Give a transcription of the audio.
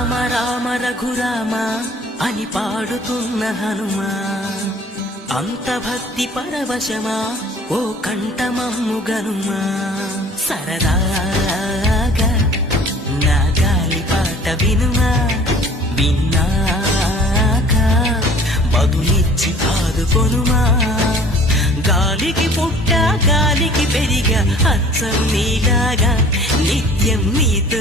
రామ రామ రఘురామ అని పాడుతున్న హనుమా, అంత భక్తి పరవశమా ఓ కంఠమమ్ము గనుమా. సరదాగా నా గాలి పాట వినుమా, విన్నాక బదులిచ్చి ఆదుకొనుమా. గాలికి పుట్ట గాలికి పెరిగా అచ్చం నీలాగా నిత్యం నీతో